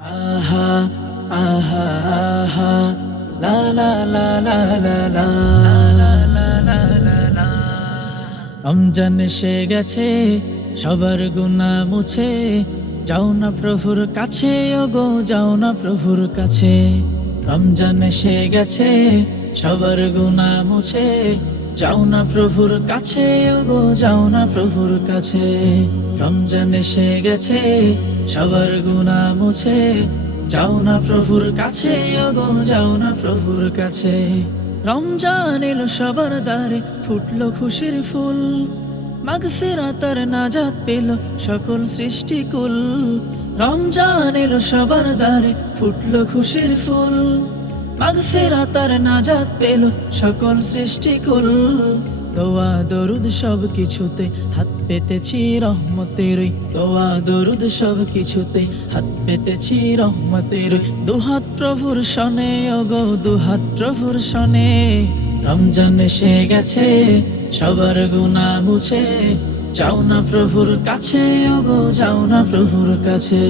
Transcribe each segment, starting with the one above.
আহা আহা আহা, লা লা লা লা লা লা। রমজান এসে গেছে, সবার গুণা মুছে। যাও না প্রভুর কাছে ও গো যাও না প্রভুর কাছে। রমজান সে গেছে, সবার গুণা মুছে। যাও না প্রভুর কাছে ও গো যাও না প্রভুর কাছে। রমজান এসে গেছে, সবার গুণা মুছে। যাও না প্রভুর কাছে ও গো যাও না প্রভুর কাছে। রমজান এলো সবার দ্বারে, ফুটলো খুশির ফুল। মাগ ফেরাতার নাজাত পেল সকল সৃষ্টিকুল। রমজান এলো সবার দ্বারে, ফুটলো খুশির ফুল। মাগ ফেরাতার নাজাত পেল, সকল সৃষ্টিকুল দোয়া, দরুদ সব কিছুতে হাত পেতেছি রহমতের ওই। দোয়া, দরুদ সব কিছুতে হাত পেতেছি রহমতের দুহাত প্রভুর সনে ওগো, দুহাত প্রভুর সনে রমজান এসে গেছে, সবার গুণা মুছে। যাও না প্রভুর কাছে, ওগো, যাও না প্রভুর কাছে।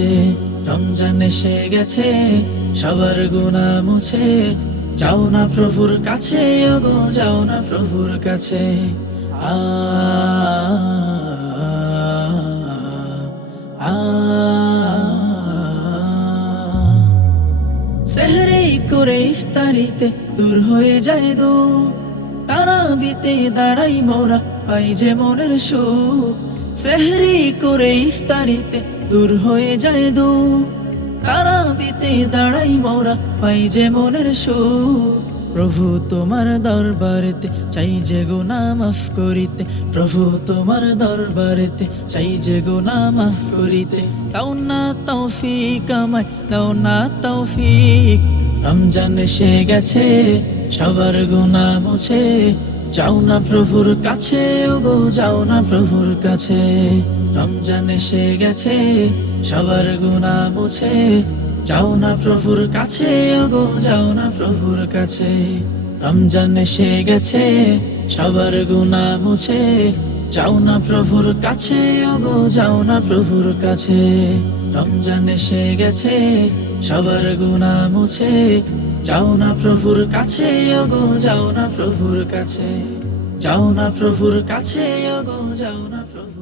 রমজান এসে গেছে সবার গুণা মুছে। যাও না প্রভুর কাছে, ওগো, যাও না প্রভুর কাছে। আ আ সেহরি করে ইফতারিতে দূর হয়ে যায় দু তারা বিতে দাঁড়াই মোরা পাই যে মনের সুখ। সেহরি করে ইফতারিতে দূর হয়ে যায় দু তারা বিতে দাঁড়াই মোরা, পাই যে মনের সুখ। প্রভু তোমার দরবারেতে চাই যে গোনা মাফ করিতে। প্রভু তোমার দরবারেতে চাই যে গোনা মাফ করিতে। তাও না তৌফিক আমায়, দাও না তৌফিক। রমজান এসে গেছে, সবার গুণা মুছে। যাও না প্রভুর কাছে, ওগো, যাও না প্রভুর কাছে। রমজান এসে গেছে, সবার গুণা মুছে। যাও না প্রভুর কাছে, ওগো, যাও না প্রভুর কাছে। রমজান এসে গেছে, সবার গুণা মুছে। যাও না প্রভুর কাছে, ওগো, যাও না প্রভুর কাছে। রমজান এসে গেছে, সবার গুণা মুছে। যাও না প্রভুর কাছে, ওগো, যাও না প্রভুর কাছে। যাও না প্রভুর কাছে, ওগো, যাও না প্রভু